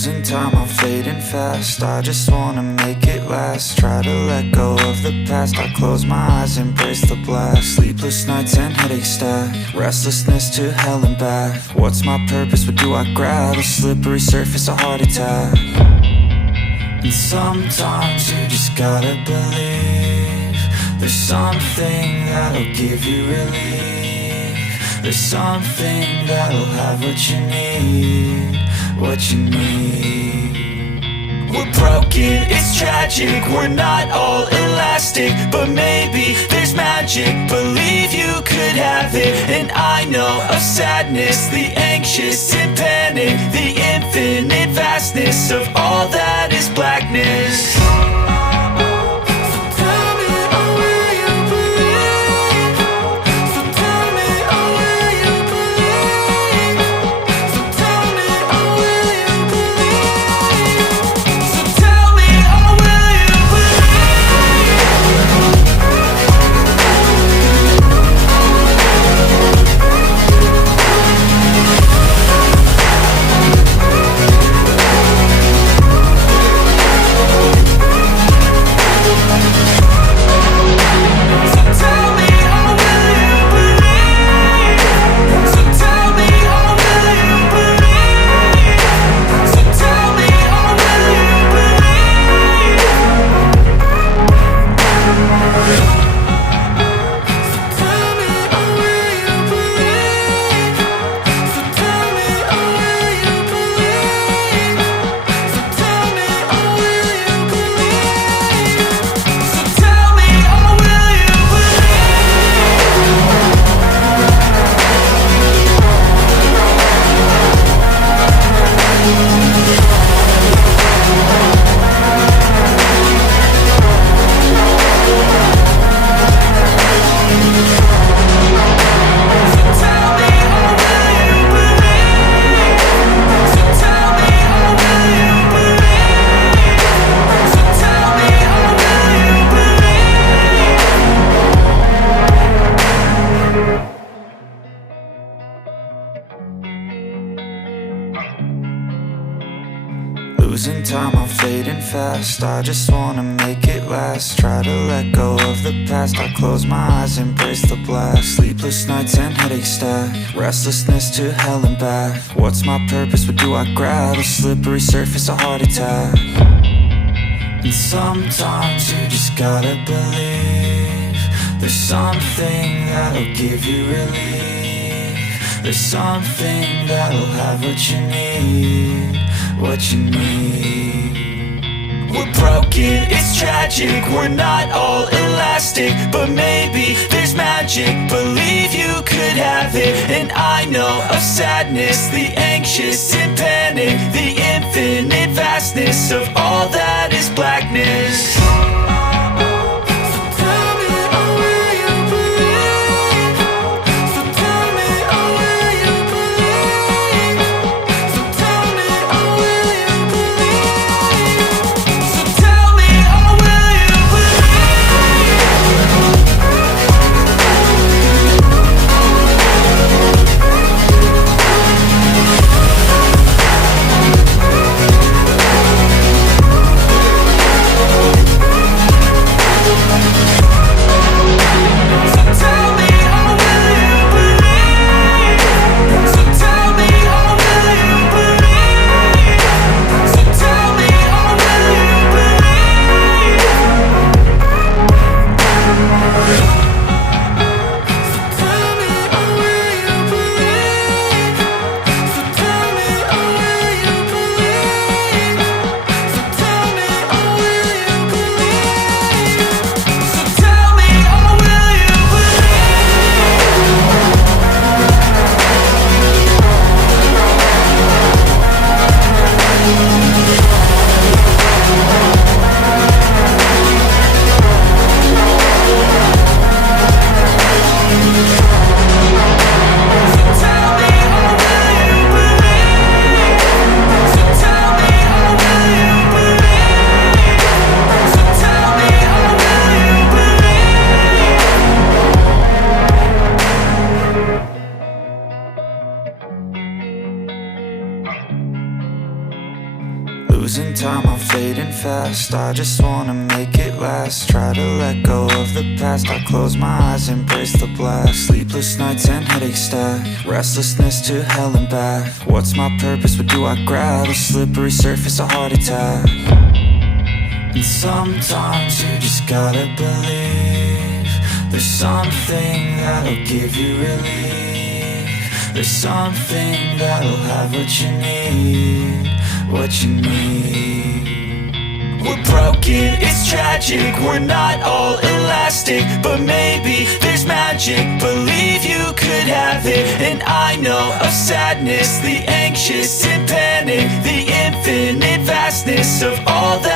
Losing time, I'm fading fast. I just wanna make it last. Try to let go of the past. I close my eyes, embrace the blast. Sleepless nights and headache stack. Restlessness to hell and back. What's my purpose? What do I grab? A slippery surface, a heart attack. And sometimes you just gotta believe there's something that'll give you relief. There's something that'll have what you need, what you need. We're broken, it's tragic, we're not all elastic, but maybe there's magic. Believe you could have it, and I know of sadness, the anxious and panic, the infinite vastness of all that is blackness. Losing time, I'm fading fast. I just wanna make it last. Try to let go of the past. I close my eyes, embrace the blast. Sleepless nights and headache stack. Restlessness to hell and back. What's my purpose? What do I grab? A slippery surface, a heart attack. And sometimes you just gotta believe there's something that'll give you relief. There's something that'll have what you need, what you need. We're broken, it's tragic, we're not all elastic, but maybe there's magic. Believe you could have it, and I know of sadness, the anxious and panic, the infinite vastness of all that is blackness. Losing time, I'm fading fast. I just wanna make it last. Try to let go of the past. I close my eyes, embrace the blast. Sleepless nights and headaches stack. Restlessness to hell and back. What's my purpose, what do I grab? A slippery surface, a heart attack. And sometimes you just gotta believe there's something that'll give you relief. There's something that'll have what you need, what you need. We're broken, it's tragic, we're not all elastic, but maybe there's magic, believe you could have it. And I know of sadness, the anxious and panic, the infinite vastness of all that